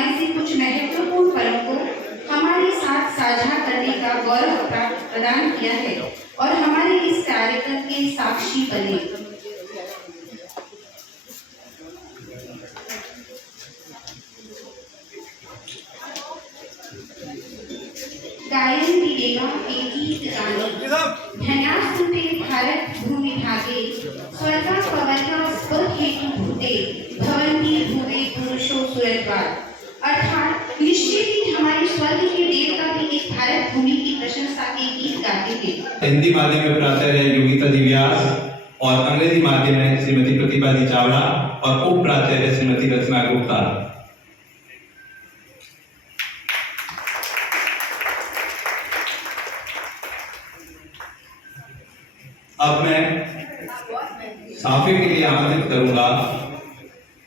समय से कुछ महत्वपूर्ण पलों को हमारे साथ साझा करने का गौरव प्रदान किया है और हमारे इस कार्यक्रम के साक्षी बने। गायन दिएगा एक गीत गाने धन्यास सुनते भारत भूमि भागे स्वर्गा पवना स्वर हेतु भूते भवन्ति भूवे पुरुषो सुरद्वार। अर्थात निश्चित ही हमारे स्वर्ग के देवता भी इस भारत भूमि की प्रशंसा के गीत गाते हैं। हिंदी माध्यम में प्राचार्य योगिता जी व्यास और अंग्रेजी माध्यम में श्रीमती प्रतिभा जी चावड़ा और उप प्राचार्य श्रीमती रचना गुप्ता। अब मैं साफे के लिए आमंत्रित करूंगा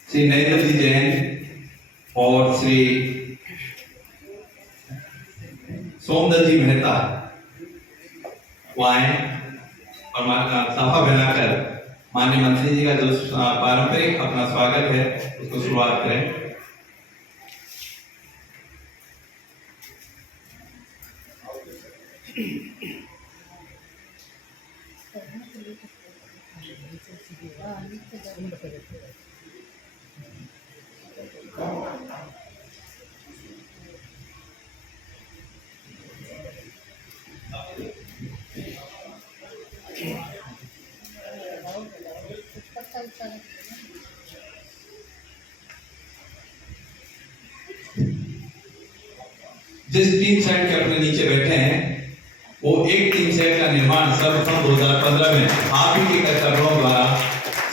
श्री नरेंद्र जी जैन और श्री सोमदत्त जी मेहता वो आए और साफा फैलाकर माननीय मंत्री जी का जो पारंपरिक अपना स्वागत है उसको शुरुआत करें। जिस टीम सेट के अपने नीचे बैठे हैं वो एक टीम सेट का निर्माण सर्वप्रथम 2015 में आप ही के कर्मचारियों द्वारा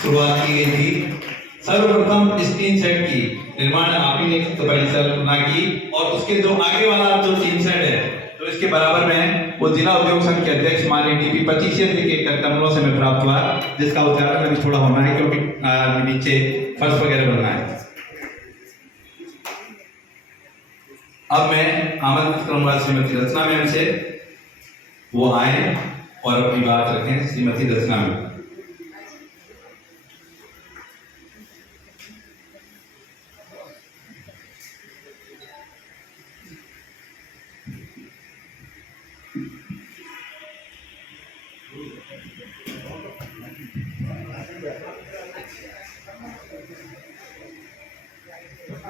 शुरुआत की गई थी। सर्वप्रथम इस टीम सेट की निर्माण आप ही ने परिचालना की और उसके जो आगे वाला जो टीम सेट है तो इसके बराबर में वो जिला उद्योग संघ के अध्यक्ष माननीय टीपी 25 जी के कर्मचारियों से मैं प्राप्त हुआ जिसका उद्घाटन अभी थोड़ा होना है क्योंकि नीचे फर्श वगैरह बनना है। अब मैं आमंत्रित करूंगा श्रीमती रचना मैम से वो आए और अपनी बात रखें। श्रीमती रचना मैम।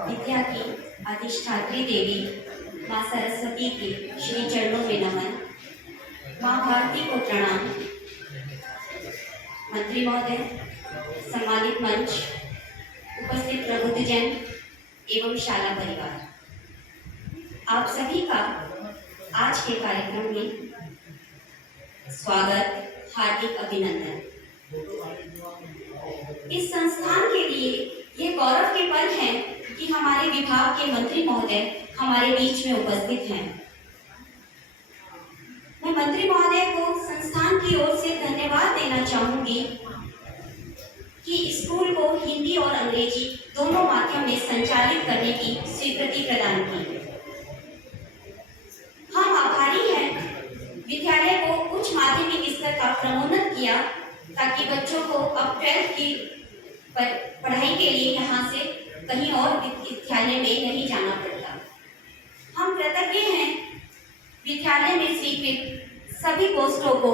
विद्या की अधिष्ठात्री देवी माँ सरस्वती के श्री चरणों में नमन। माँ भारती को प्रणाम। मंत्री महोदय, सम्मानित मंच, उपस्थित प्रबुद्धजन एवं शाला परिवार, आप सभी का आज के कार्यक्रम में स्वागत, हार्दिक अभिनंदन। इस संस्थान के लिए ये गौरव के पल है कि हमारे विभाग के मंत्री महोदय हमारे बीच में उपस्थित हैं। मैं मंत्री महोदय को संस्थान की ओर से धन्यवाद देना चाहूंगी कि स्कूल को हिंदी और अंग्रेजी दोनों माध्यम में संचालित करने की स्वीकृति प्रदान की। हम आभारी हैं विद्यालय को उच्च माध्यमिक स्तर का क्रमोन्नत किया ताकि बच्चों को अब 12th की पढ़ाई के लिए यहाँ से कहीं और विद्यालय में नहीं जाना पड़ता। हम कृतज्ञ हैं विद्यालय में स्वीकृत सभी पोस्टों को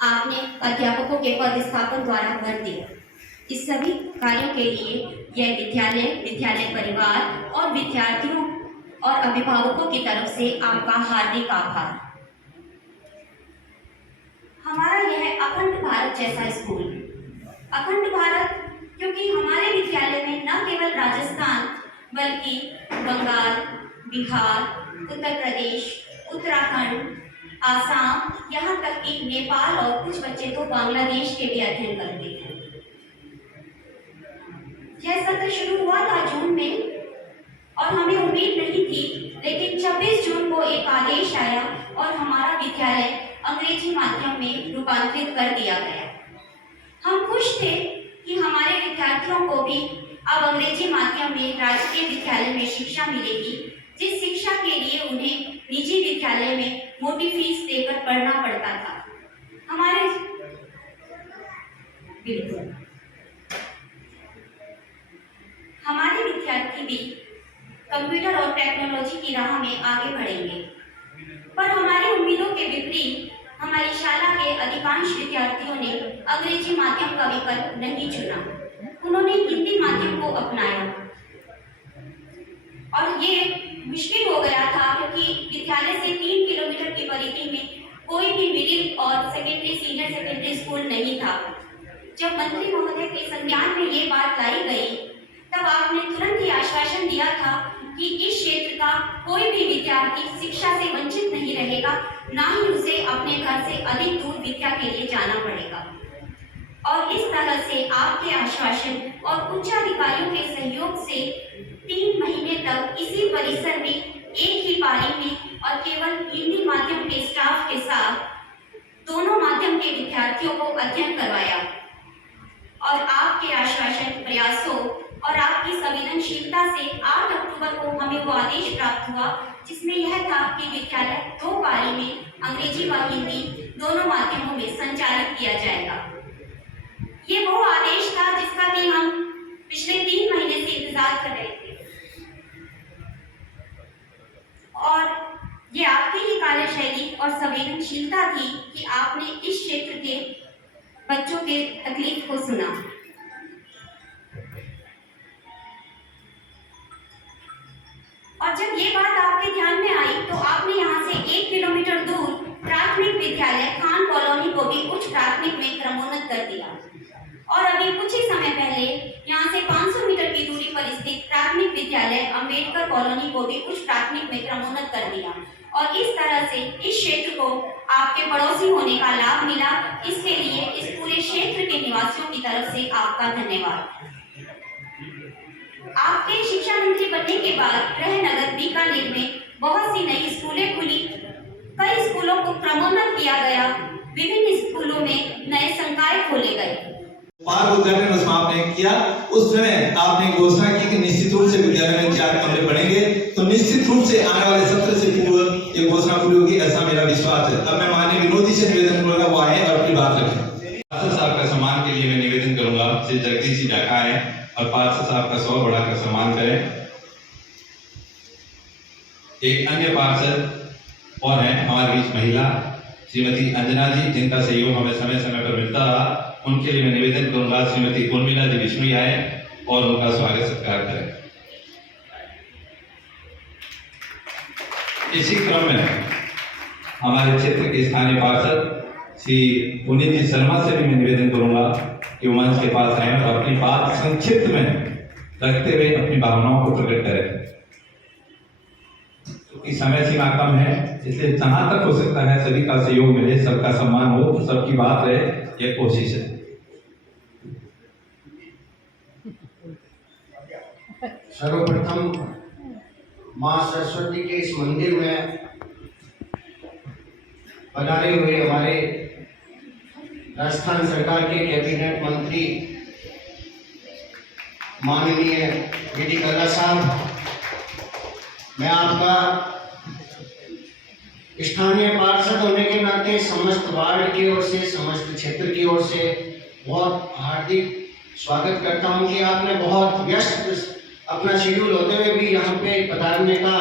आपने अध्यापकों के पदस्थापन द्वारा भर दिया। इस सभी कार्यों के लिए यह विद्यालय परिवार और विद्यार्थियों और अभिभावकों की तरफ से आपका हार्दिक आभार। हमारा यह अखंड भारत जैसा स्कूल, अखंड भारत क्योंकि हमारे विद्यालय में न केवल राजस्थान बल्कि बंगाल, बिहार, उत्तर प्रदेश, उत्तराखंड, आसाम, यहाँ तक कि नेपाल और कुछ बच्चे तो बांग्लादेश के भी अध्ययन करते हैं। यह सत्र शुरू हुआ था जून में और हमें उम्मीद नहीं थी, लेकिन 26 जून को एक आदेश आया और हमारा विद्यालय अंग्रेजी माध्यम में रूपांतरित कर दिया गया। हम खुश थे कि हमारे विद्यार्थियों को भी अब अंग्रेजी माध्यम में राजकीय विद्यालय में शिक्षा मिलेगी, जिस शिक्षा के लिए उन्हें निजी विद्यालय में मोटी फीस देकर पढ़ना पड़ता था। हमारे विद्यार्थी भी कंप्यूटर और टेक्नोलॉजी की राह में आगे बढ़ेंगे। पर हमारी उम्मीदों के विपरीत हमारी शाला के अधिकांश विद्यार्थियों ने अंग्रेजी माध्यम का विकल्प नहीं चुना। उन्होंने हिंदी माध्यम को अपनाया और ये मुश्किल हो गया था क्योंकि विद्यालय से 3 किलोमीटर की परिधि में कोई भी मिडिल और सेकेंडरी सीनियर सेकेंडरी स्कूल नहीं था। जब मंत्री महोदय के संज्ञान में ये बात लाई गई तब आपने तुरंत ही आश्वासन दिया था कि इस क्षेत्र का कोई भी विद्यार्थी शिक्षा से वंचित नहीं रहेगा, ना ही उसे अपने घर से अधिक दूर विद्या के लिए जाना पड़ेगा। और इस तरह से आपके आश्वासन और उच्च अधिकारियों के सहयोग से 3 महीने तक इसी परिसर में एक ही पारी में और केवल हिंदी माध्यम के स्टाफ के साथ दोनों माध्यम के विद्यार्थियों को अध्ययन करवाया। और आपके आश्वासन, प्रयासों और आपकी संवेदनशीलता से 8 अक्टूबर को हमें वो आदेश प्राप्त हुआ जिसमें यह था कि विद्यालय 2 पारी में अंग्रेजी व हिंदी दोनों माध्यमों में संचालित किया जाएगा। ये वो आदेश था जिसका कि हम पिछले 3 महीने से इंतजार कर रहे थे और ये आपकी ही कार्यशैली और संवेदनशीलता थी कि आपने इस क्षेत्र के बच्चों के तकलीफ को सुना। और जब ये बात आपके ध्यान में आई तो आपने यहाँ से 1 किलोमीटर दूर प्राथमिक विद्यालय खान कॉलोनी को भी उच्च प्राथमिक में क्रमोन्नत कर दिया और अभी कुछ ही समय पहले यहाँ से 500 मीटर की दूरी पर स्थित प्राथमिक विद्यालय अंबेडकर कॉलोनी को भी उच्च प्राथमिक में क्रमोन्नत कर दिया। और इस तरह से इस क्षेत्र को आपके पड़ोसी होने का लाभ मिला। इसके लिए इस पूरे क्षेत्र के निवासियों की तरफ से आपका धन्यवाद। आपके शिक्षा मंत्री बनने के बाद गृहनगर बीकानेर में बहुत सी नई स्कूलें खुली, कई स्कूलों को क्रमोन्नत किया गया, विभिन्न स्कूलों में नए संकाय खोले गए। पार्क उद्घाटन उसमें आपने किया, उस समय आपने घोषणा की कि निश्चित रूप से विद्यालय में 4 कमरे बढ़ेंगे, तो निश्चित रूप से आने वाले सत्र से पूर्व ये घोषणा पूरी होगी, ऐसा मेरा विश्वास है। अब मैं माननीय विनोद जी से निवेदन करूंगा वो आए और अपनी बात रखें। पार्षद साहब का सम्मान के लिए मैं निवेदन करूंगा श्री जगदीश जी डाका आए और पार्षद साहब का 100 बढ़ाकर सम्मान करें। एक अन्य पार्षद और हैं हमारे बीच महिला श्रीमती अंजना जी, जिनका सहयोग हमें समय समय पर मिलता रहा, उनके लिए मैं निवेदन करूंगा श्रीमती उर्मिला जी विष्णु आए और उनका स्वागत सत्कार करें। इसी क्रम में हमारे क्षेत्र के स्थानीय पार्षद श्री पुनीत जी शर्मा से भी मैं निवेदन करूंगा कि वो मंच के पास आए और अपनी बात संक्षिप्त में रखते हुए अपनी भावनाओं को प्रकट करें। क्योंकि समय सीमा कम है, इसलिए जहां तक हो सकता है सभी का सहयोग मिले, सबका सम्मान हो, सबकी बात रहे, यह कोशिश है। सर्वप्रथम मां सरस्वती के इस मंदिर में पधारे हुए हमारे राजस्थान सरकार के कैबिनेट मंत्री माननीय विधि कला साहब, मैं आपका स्थानीय पार्षद होने के नाते समस्त वार्ड की ओर से, समस्त क्षेत्र की ओर से बहुत हार्दिक स्वागत करता हूं कि आपने बहुत व्यस्त अपना शेड्यूल होते हुए भी यहाँ पे पधारने का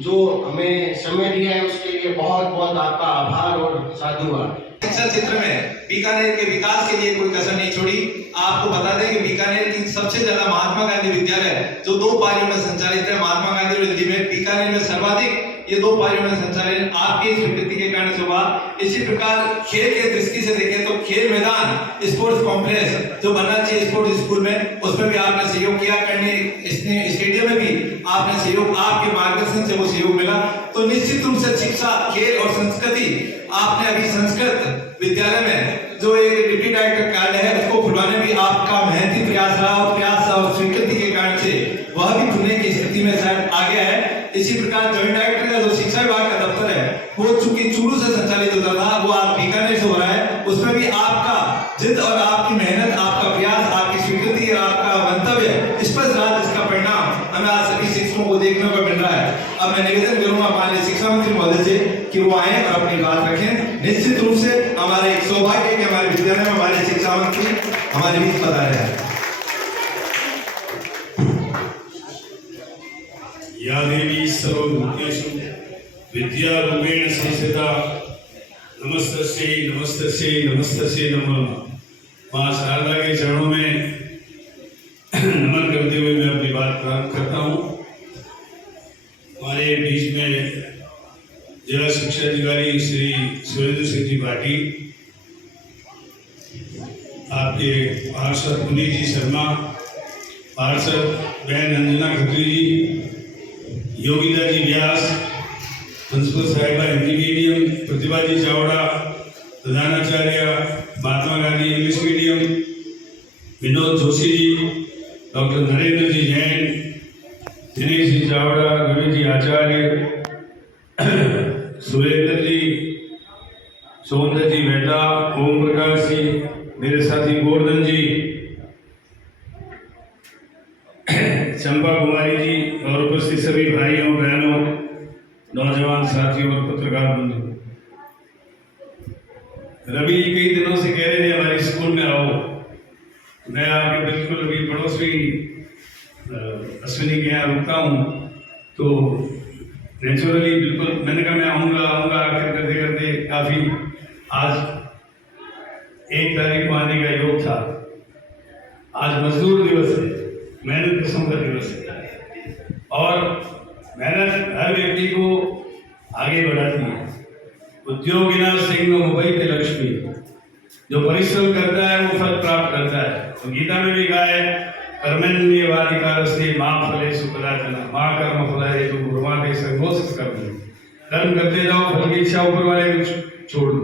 जो हमें समय दिया है उसके लिए बहुत बहुत आपका आभार और साधुवाद। शिक्षा क्षेत्र में बीकानेर के विकास के लिए कोई कसर नहीं छोड़ी। आपको बता दें कि बीकानेर की सबसे ज्यादा महात्मा गांधी विद्यालय जो 2 पारियों में संचालित है, महात्मा गांधी दिल्ली में, बीकानेर में सर्वाधिक ये 2 पारियों में संचालित आपकी स्वीकृति के कारण से हुआ। इसी प्रकार खेल के दृष्टि से देखें तो खेल मैदान, स्पोर्ट्स कॉम्प्लेक्स जो बनना चाहिए स्पोर्ट्स स्कूल में, उसमें भी आपने सहयोग किया। करने स्टेडियम में भी आपने सहयोग, आपके मार्गदर्शन से वो सहयोग मिला। तो निश्चित रूप से शिक्षा, खेल और संस्कृति, आपने अभी संस्कृत विद्यालय में जो एक डिप्टी डायरेक्टर कार्यालय है उसको खुलवाने में आपका मेहनती प्रयास रहा और स्वीकृति के कारण से वह भी खुलने की स्थिति में शायद आ गया है। इसी प्रकार जॉइंट डायरेक्टर का जो शिक्षा विभाग का दफ्तर है वो चूंकि चूरू से संचालित होता था, वो आप बीकानेर से हो रहा है। उसमें भी आपका जिद और आपकी मेहनत, आपका प्रयास, आपकी स्वीकृति और आपका मंतव्य स्पष्ट रहा, जिसका परिणाम हमें आज सभी शिक्षकों को देखने को मिल रहा है। अब मैं निवेदन करूंगा माननीय शिक्षा मंत्री महोदय से कि वो आए और अपनी बात रखें। निश्चित रूप से हमारे एक सौभाग्य के हमारे विद्यालय में हमारे शिक्षा मंत्री हमारे बीच पधारे हैं। विद्यारूपेण संस्थिता नमस्तस्यै नमस्तस्यै नमस्तस्यै नमः। माँ शारदा के चरणों में नमन करते हुए मैं अपनी बात प्रारंभ करता हूँ। हमारे बीच में जिला शिक्षा अधिकारी श्री सुरेंद्र सिंह जी भाटी, आपके पार्षद पुनीत जी शर्मा, पार्षद बहन अंजना खत्री जी, योगिता जी व्यास, प्रिंसिपल साहिबा हिंदी मीडियम, प्रतिभा जी चावड़ा, प्रधानाचार्य Mahatma Gandhi English medium, Vinod Joshi ji, doctor Narendra जी जैन, दिनेश जी चावड़ा, रवि जी आचार्य, सुरेंद्र जी, सौंदर्य जी मेहता, ओम प्रकाश जी, मेरे साथी गोवर्धन जी, चंपा कुमारी जी और उपस्थित सभी भाइयों बहनों, नौजवान साथियों और पत्रकार बंधु। रवि जी कई दिनों से कह रहे थे हमारे स्कूल में आओ। मैं आपके बिल्कुल अभी पड़ोसी अश्विनी के यहाँ रुकता हूँ, तो नेचुरली बिल्कुल मैंने कहा मैं आऊँगा आऊँगा, आखिर करते करते काफ़ी आज 1 तारीख को आने का योग था। आज मजदूर दिवस है, मेहनत कशों का दिवस है, और मेहनत हर व्यक्ति को आगे बढ़ाती है। उद्योगिना सिंह मुंबई के लक्ष्मी, जो परिश्रम करता है वो फल प्राप्त करता है। तो गीता में भी कहा है कर्मण्येवाधिकारस्ते मा फलेषु कदाचन मा कर्मफल हेतु गुरुमाते संगोष्ठ कर्म करते जाओ, फल की इच्छा ऊपर वाले को छोड़ दो।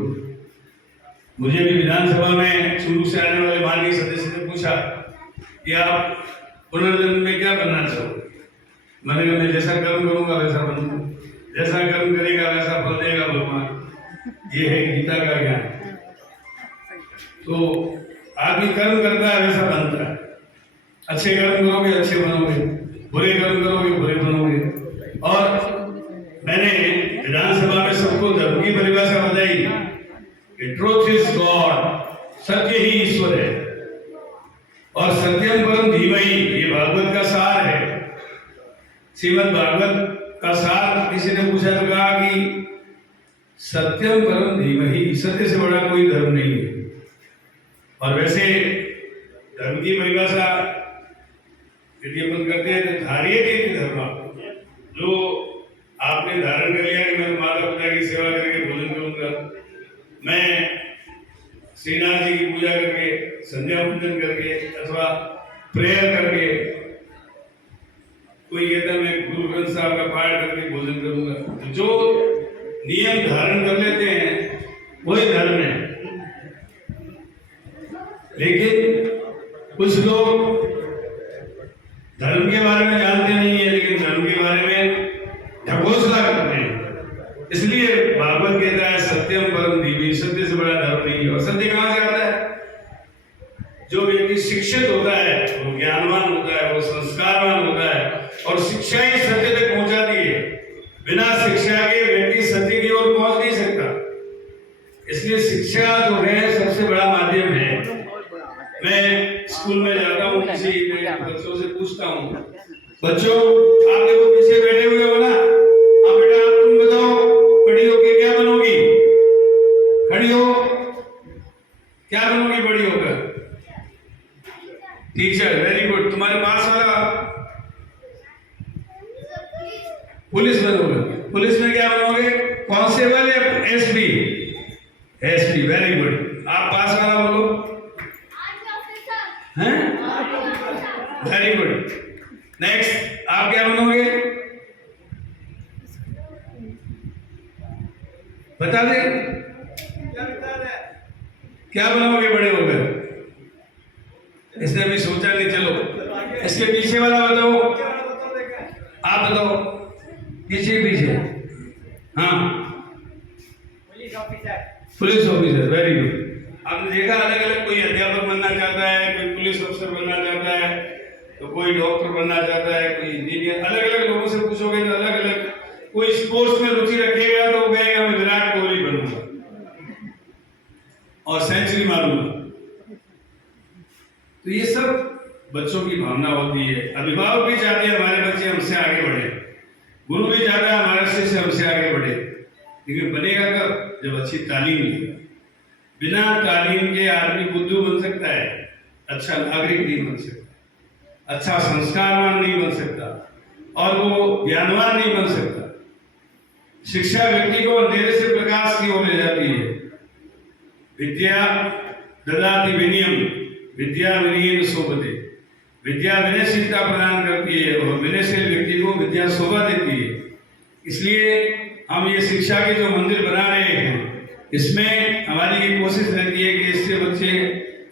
मुझे भी विधानसभा में शुरू से आने वाले माननीय सदस्य ने पूछा कि आप पुनर्जन्म में क्या बनना चाहोगे। मैंने कहा मैं जैसा कर्म करूंगा वैसा बनूंगा, जैसा कर्म करेगा वैसा फल देगा भगवान। ये है गीता का ज्ञान। तो आदमी कर्म करता है वैसा बनता है। अच्छे कर्म करोगे अच्छे बनोगे, बुरे कर्म करोगे बुरे बनोगे। और मैंने विधानसभा में सबको धर्म की परिभाषा बताई कि ट्रूथ इज गॉड, सत्य ही ईश्वर है, और सत्यम परम धीमहि, ये भागवत का सार है। श्रीमद् भागवत का सार किसी ने पूछा तो कहा कि सत्यम परम धीमहि, सत्य से बड़ा कोई धर्म नहीं है। और वैसे धर्म की परिभाषा यदि अपन करते हैं तो धारिये के धर्म, जो आपने धारण कर लिया कि मैं माता पिता की सेवा करके भोजन करूंगा, मैं श्रीनाथ जी की पूजा करके, संध्या पूजन करके, अथवा प्रेयर करके, कोई कहता मैं गुरु ग्रंथ साहब का पाठ करके भोजन करूंगा। तो जो नियम धारण कर लेते हैं वही धर्म है। लेकिन कुछ लोग धर्म के बारे में जानते नहीं है, लेकिन धर्म के बारे में ढकोसला करते हैं। इसलिए भागवत कहता है सत्यम परम धीमहि, सत्य से बड़ा धर्म नहीं है। और सत्य कहां से आता है? जो व्यक्ति शिक्षित होता है, वो ज्ञानवान होता है, वो संस्कारवान होता है, और शिक्षा ही सत्य तक पहुंचाती है। बिना शिक्षा के व्यक्ति सत्य की ओर पहुंच नहीं सकता। इसलिए शिक्षा जो है सबसे बड़ा माध्यम है। मैं स्कूल में जाता हूँ, किसी बच्चों से पूछता हूँ, बच्चों आप देखो पीछे बैठे हुए हो ना, हाँ बेटा तुम बताओ बड़ी होके क्या बनोगी? खड़ी हो, क्या बनोगी बड़ी होकर? Teacher, very good. तुम्हारे पास वाला पुलिस बनोगे। पुलिस में क्या बनोगे? कांस्टेबल या एसपी? SP, very good. आप पास वाला बोलो। हैं? Very good. नेक्स्ट, आप क्या बनोगे? बता दे, क्या बनोगे बड़े होकर? इसने भी सोचा नहीं। चलो इसके पीछे वाला बताओ, आप बताओ। पीछे पीछे, हाँ, पुलिस ऑफिसर, वेरी गुड। आपने देखा अलग अलग, कोई अध्यापक बनना चाहता है, कोई पुलिस अफसर बनना चाहता है, तो कोई डॉक्टर बनना चाहता है, कोई इंजीनियर। अलग अलग लोगों से पूछोगे तो अलग अलग। कोई स्पोर्ट्स में रुचि रखेगा तो वो कहेगा मैं विराट कोहली बनूंगा और सेंचुरी मारूंगा। तो ये सब बच्चों की भावना होती है। अभिभावक भी चाहते हैं हमारे बच्चे हमसे आगे बढ़े, गुरु भी चाहता है हमारे शिष्य हमसे आगे बढ़े। लेकिन बनेगा कब? जब अच्छी तालीम लेगा। बिना तालीम के आदमी बुद्धू बन सकता है, अच्छा नागरिक नहीं बन सकता, अच्छा संस्कारवान नहीं बन सकता, और वो ज्ञानवान नहीं बन सकता। शिक्षा व्यक्ति को अंधेरे से प्रकाश की ओर ले जाती है। विद्या ददाति विनयम, विद्या विनयेन शोभते। विद्या विनयशीलता प्रदान करती है और विनयशील व्यक्ति को विद्या शोभा देती है। इसलिए हम ये शिक्षा के जो मंदिर बना रहे हैं, इसमें हमारी ये कोशिश रहती है कि इससे बच्चे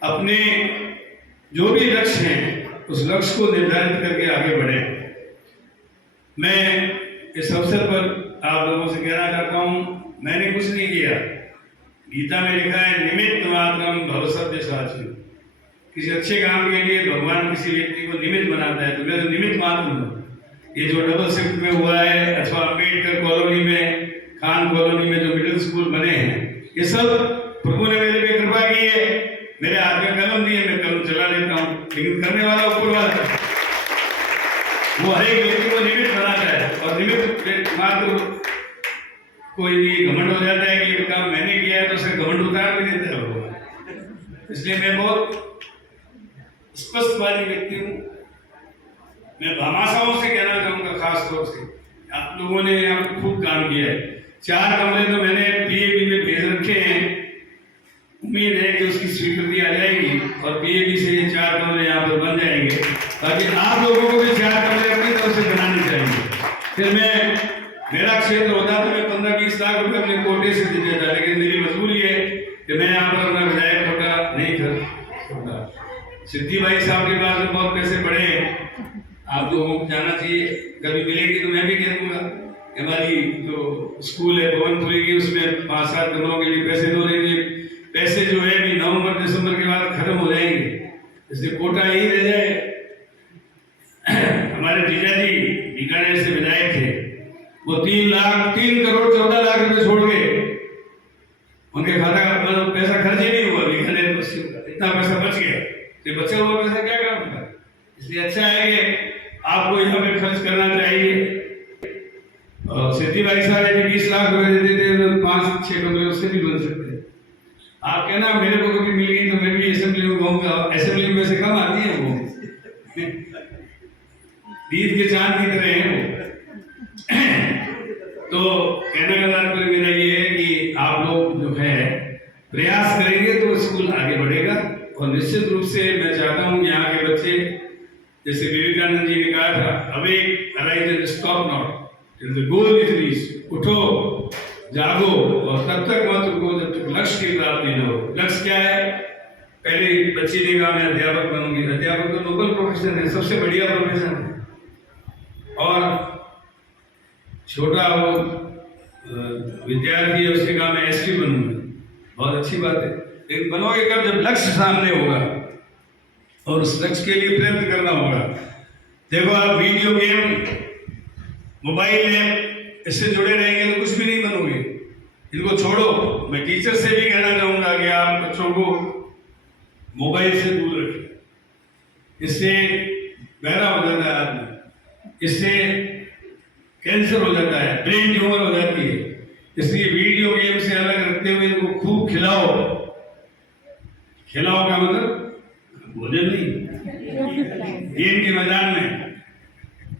अपने जो भी लक्ष्य हैं उस लक्ष्य को निर्धारित करके आगे बढ़े। मैं इस अवसर पर आप लोगों से कहना चाहता हूँ, मैंने कुछ नहीं किया। गीता में लिखा है निमित्त मात्रम भव सत्य साचिव। किसी अच्छे काम के लिए भगवान किसी व्यक्ति को निमित्त बनाता है, तो मैं तो निमित्त मात्र हूँ। ये जो डबल शिफ्ट में हुआ है अथवा अम्बेडकर कॉलोनी में, खान कॉलोनी में जो मिडिल स्कूल बने हैं, ये सब प्रभु ने मेरे पे कृपा की है। मेरे हाथ में कलम दी है, मैं कलम चला लेता हूँ, लेकिन करने वाला ऊपर वाला है। वो हर एक व्यक्ति को निमित्त बनाता है और निमित्त मात्र कोई भी घमंड हो जाता है कि ये काम मैंने किया है, तो उसे घमंड उतार भी देता है भगवान। इसलिए मैं बहुत स्पष्टवादी व्यक्ति हूँ। मैं भामाशाहों से कहना चाहूँगा, खास तौर से आप लोगों ने यहाँ पर खूब काम किया है। 4 कमरे तो मैंने पीएबी में भेज रखे हैं, उम्मीद है कि उसकी स्वीकृति आ जाएगी और पीएबी से ये 4 कमरे यहाँ पर बन जाएंगे, ताकि आप लोगों को भी 4 कमरे अपनी तरफ से बनाने चाहिए। फिर मेरा क्षेत्र होता तो मैं 15-20 लाख रुपए अपने कोटे से दे देता, लेकिन मेरी मजबूरी है कि मैं यहाँ पर अपना विधायक कोटा नहीं कर सकता। सिद्धि भाई साहब के पास में बहुत पैसे पड़े हैं, आप लोगों को जाना चाहिए। कभी मिलेगी तो मैं भी कह दूंगा। हमारी जो स्कूल है भवन खुलेगी, उसमें 5-7 कमरों के लिए पैसे दो लेंगे। पैसे जो है भी नवंबर-दिसंबर के बाद खत्म हो जाएंगे, इसलिए कोटा यही रह जाए। हमारे जीजा जी बीकानेर से विधायक थे, वो 3 करोड़ 14 लाख रुपए छोड़ गए। उनके खाता का पैसा खर्च ही नहीं हुआ, बीकानेर इतना पैसा बच गया। तो बचा हुआ पैसा क्या काम था? इसलिए अच्छा है कि आपको यहाँ पे खर्च करना चाहिए। और सिद्धि भाई साहब यदि 20 लाख रुपए दे देते तो 5-6 कमरे उससे भी बन सकते हैं। आप कहना मेरे को कभी मिल गई तो मैं भी असेंबली में कहूँगा। असेंबली में से कम आती है वो, ईद के चांद की तरह है वो। तो कहने का तात्पर्य मेरा ये है कि आप लोग जो है प्रयास करेंगे तो स्कूल आगे बढ़ेगा। और निश्चित रूप से मैं चाहता हूँ कि यहाँ के बच्चे, जैसे विवेकानंद जी ने कहा था, awake arise and stop not till the goal is reached. उठो, जागो और तब तक मत रुको जब तक लक्ष्य की प्राप्ति न हो। लक्ष्य क्या है? पहले बच्ची ने कहा मैं अध्यापक बनूंगी। अध्यापक तो नोबल प्रोफेशन है, सबसे बढ़िया प्रोफेशन है। और छोटा वो विद्यार्थी है, उसने कहा मैं एसपी बनूंगा। बहुत अच्छी बात है, लेकिन बनोगे कब? जब लक्ष्य सामने होगा और उस लक्ष्य के लिए प्रयत्न करना होगा। देखो आप वीडियो गेम, मोबाइल ऐप, इससे जुड़े रहेंगे तो कुछ भी नहीं बनोगे। इनको छोड़ो। मैं टीचर से भी कहना चाहूंगा कि आप बच्चों को मोबाइल से दूर रखें। इससे बहरा हो जाता है आदमी, इससे कैंसर हो जाता है, ब्रेन ट्यूमर हो जाती है। इसलिए वीडियो गेम से अलग रखते हुए इनको खूब खिलाओ। खिलाओ का मतलब भोजन नहीं, गेम के मैदान में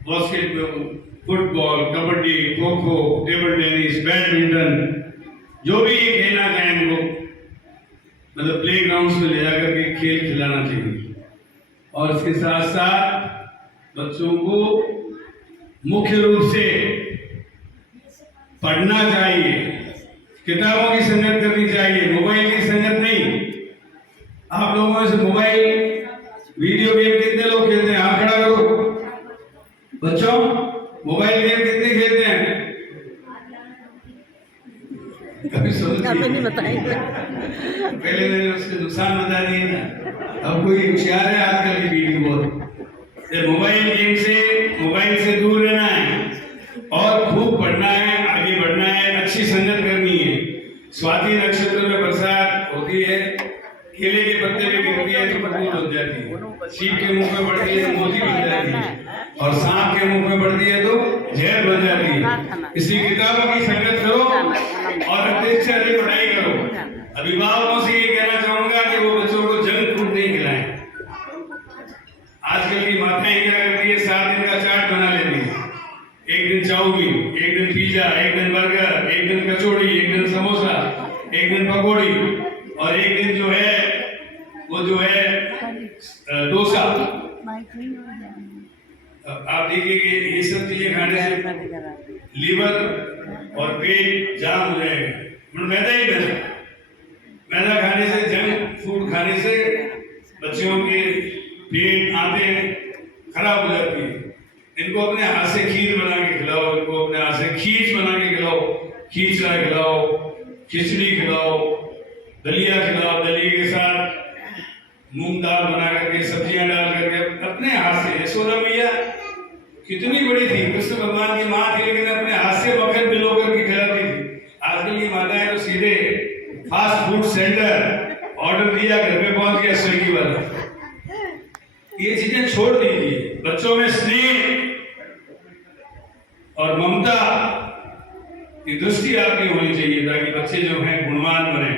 basketball, football, kabaddi, kho kho, table tennis, badminton, जो भी खेलना चाहें इनको मतलब प्ले ग्राउंड में ले जाकर के खेल खिलाना चाहिए। और इसके साथ साथ बच्चों को मुख्य रूप से पढ़ना चाहिए, किताबों की संगत करनी चाहिए, मोबाइल की संगत नहीं। आप लोगों में से मोबाइल, वीडियो गेम कितने लोग खेलते हैं? हाथ खड़ा करो। बच्चों, मोबाइल गेम कितने खेलते हैं? कभी नहीं बताएंगे। पहले मैंने उसके नुकसान बता दिए ना। अब कोई होशियार है आजकल की पीढ़ी बहुत। मोबाइल से दूर रहना है और खूब पढ़ना है, आगे बढ़ना है, अच्छी संगत करनी है। स्वाति नक्षत्र में बरसात होती है, केले के पत्ते पे गिरती है तो पत्नी बन जाती है, सीप के मुंह में पड़ती है तो मोती बन जाती है। और सांप के मुंह में पड़ती है तो जहर बन जाती है। इसलिए किताबों की संगत करो और अधिक से अधिक पढ़ाई करो। अभिभावकों से ये कहना चाहूंगा कि वो बच्चों को जंक फूड नहीं खिलाएं। आजकल की माताएं क्या करती है, 7 दिन का चार्ट बना लेती है। एक दिन चाउमीन, एक दिन पिज्जा, एक दिन बर्गर, एक दिन कचौड़ी, एक दिन समोसा, एक दिन पकौड़ी और एक दिन जो है वो जो है डोसा। आप देखिए कि ये सब चीजें खाने से लीवर और पेट जाम हो जाएगा। मैदा ही मैदा खाने से, जंक फूड खाने से बच्चों के पेट आंतें खराब हो जाती है। इनको अपने हाथ से खीर बना के खिलाओ, इनको अपने हाथ से खींच बना के खिलाओ, खींचड़ा खिलाओ, खिचड़ी खिलाओ, दलिया खिलाओ, दलिया के साथ मूंग दाल बना करके, सब्जियां डाल करके अपने हाथ से। यशोदा मैया कितनी बड़ी थी, कृष्ण भगवान की माँ थी, लेकिन अपने हाथ से मक्खन भिगो करके खिलाती थी। आजकल की माताएं तो सीधे फास्ट फूड सेंटर ऑर्डर दिया, घर पे पहुंच गया स्विगी वाला। ये चीजें छोड़ दीजिए। बच्चों में स्नेह और ममता की दृष्टि आपकी होनी चाहिए ताकि बच्चे जो हैं गुणवान बने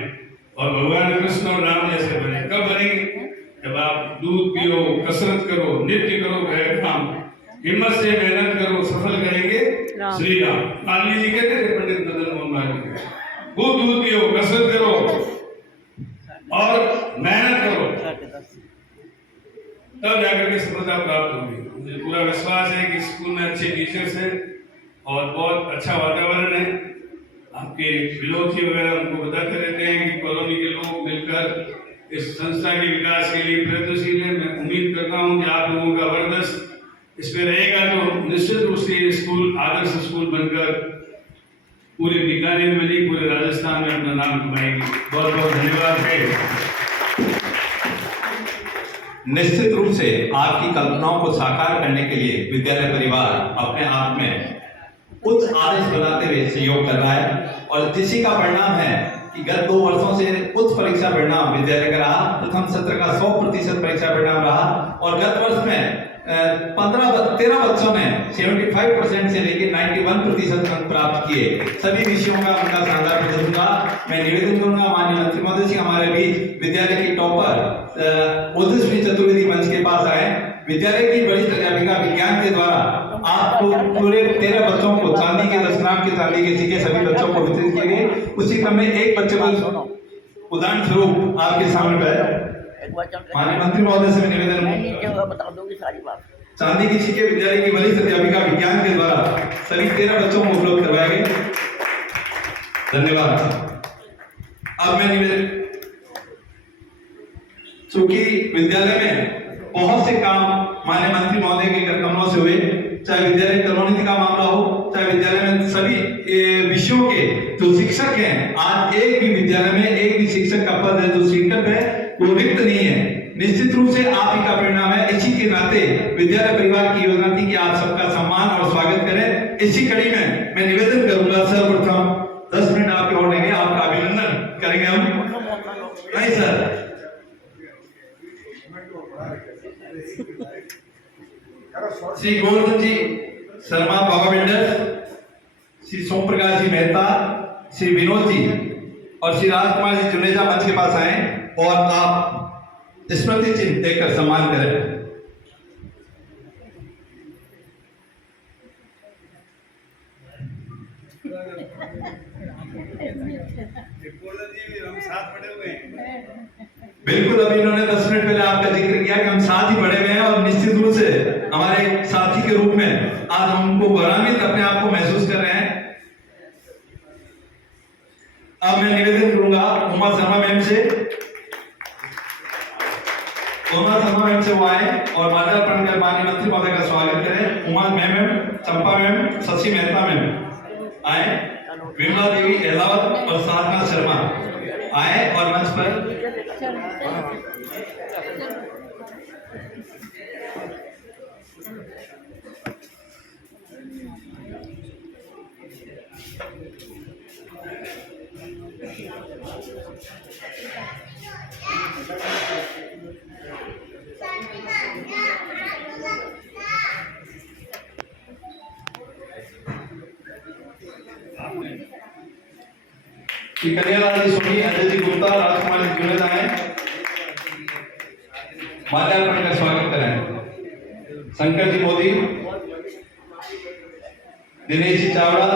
और भगवान कृष्ण और राम जैसे बने। कब बनेंगे? जब आप दूध पियो, कसरत करो, नित्य करो गृह काम, हिम्मत से मेहनत करो, सफल करेंगे श्री राम। गांधी जी कहते थे पंडित मदन मोहन मालवीय, खूब दूध पियो, कसरत करो और मेहनत करो, तब जाकर के सफलता प्राप्त होगी। मुझे पूरा विश्वास है कि स्कूल में अच्छे टीचर्स हैं और बहुत अच्छा वातावरण है। आपके विरोधी वगैरह उनको बताते रहते हैं कि कॉलोनी के लोग मिलकर इस संस्था के विकास के लिए प्रयत्नशील है। मैं उम्मीद करता हूं कि आप लोगों का वरदस्त इसमें रहेगा तो निश्चित रूप से ये स्कूल आदर्श स्कूल बनकर पूरे बीकानेर में नहीं, पूरे राजस्थान में अपना नाम कमाएगी। बहुत बहुत धन्यवाद है। निश्चित रूप से आपकी कल्पनाओं को साकार करने के लिए विद्यालय परिवार अपने आप में उच्च आदर्श बनाते हुए सहयोग कर रहा है और इसी का परिणाम है कि गत 2 वर्षों से उच्च परीक्षा परिणाम विद्यालय का रहा। प्रथम सत्र का 100% परीक्षा परिणाम रहा और गत वर्ष में 13 बच्चों ने 75% से लेकर 91% अंक प्राप्त किए। सभी विषयों का उनका शानदार प्रदर्शन रहा। मैं निवेदन करूंगा माननीय मंत्री महोदय जी हमारे बीच विद्यालय की टॉपर ओजस्वी चतुर्वेदी मंच के पास आए। विद्यालय की बड़ी अध्यापिका विज्ञान के द्वारा आपको पूरे 13 बच्चों को चांदी के 10 ग्राम के चांदी के सिक्के सभी बच्चों को वितरित किए गए। उसी क्रम में एक बच्चे को उदाहरण स्वरूप आपके सामने है। माननीय मंत्री महोदय से निवेदन बता दोगे सारी बात। चांदी के सिक्के विद्यालय की वरिष्ठ अध्यापिका विज्ञान के द्वारा सभी 13 बच्चों को उपलब्ध करवाए गए। धन्यवाद। अब मैं निवेदन, चूंकि विद्यालय में बहुत से काम माननीय मंत्री महोदय के कदमों से हुए, चाहे विद्यालय कॉलोनी का मामला हो, चाहे विद्यालय में सभी विषयों के जो शिक्षक हैं, आज एक भी विद्यालय में एक भी शिक्षक का पद है जो शिक्षक है वो रिक्त नहीं है। निश्चित रूप से आप ही का परिणाम है। इसी के नाते विद्यालय परिवार की योजना थी कि आप सबका सम्मान और स्वागत करें। इसी कड़ी में मैं निवेदन करूंगा सर्वप्रथम 10 मिनट आपके और लेंगे, आपका अभिनंदन करेंगे हम। नहीं सर, श्री गोवर्धन जी शर्मा बाबा बिल्डर्स, श्री सोम प्रकाश जी मेहता, श्री विनोद जी और श्री राजकुमार जी जुनेजा मंच के पास आए और आप स्मृति चिन्ह देकर सम्मान करें। बिल्कुल, अभी इन्होंने 10 मिनट पहले आपका जिक्र किया कि हम साथ ही बढ़े हुए हैं और निश्चित रूप से हमारे साथी के रूप में आज हम उनको गौरवान्वित अपने आप को महसूस कर रहे हैं। अब मैं निवेदन करूंगा उमा शर्मा मैम से, उमा शर्मा मैम से वो आए और माल्यार्पण कर माननीय मंत्री महोदय का स्वागत करें। उमा मैम, चंपा मैम, शशि मेहता मैम आए, विमला देवी अहलावत और साधना शर्मा आए और मंच पर श्री कन्हैयालाल जी सोनी, अजय जी गुप्ता, राजकुमार जी जुनेद आए माल्यार्पण का स्वागत करें। शंकर जी मोदी, दिनेश जी चावड़ा,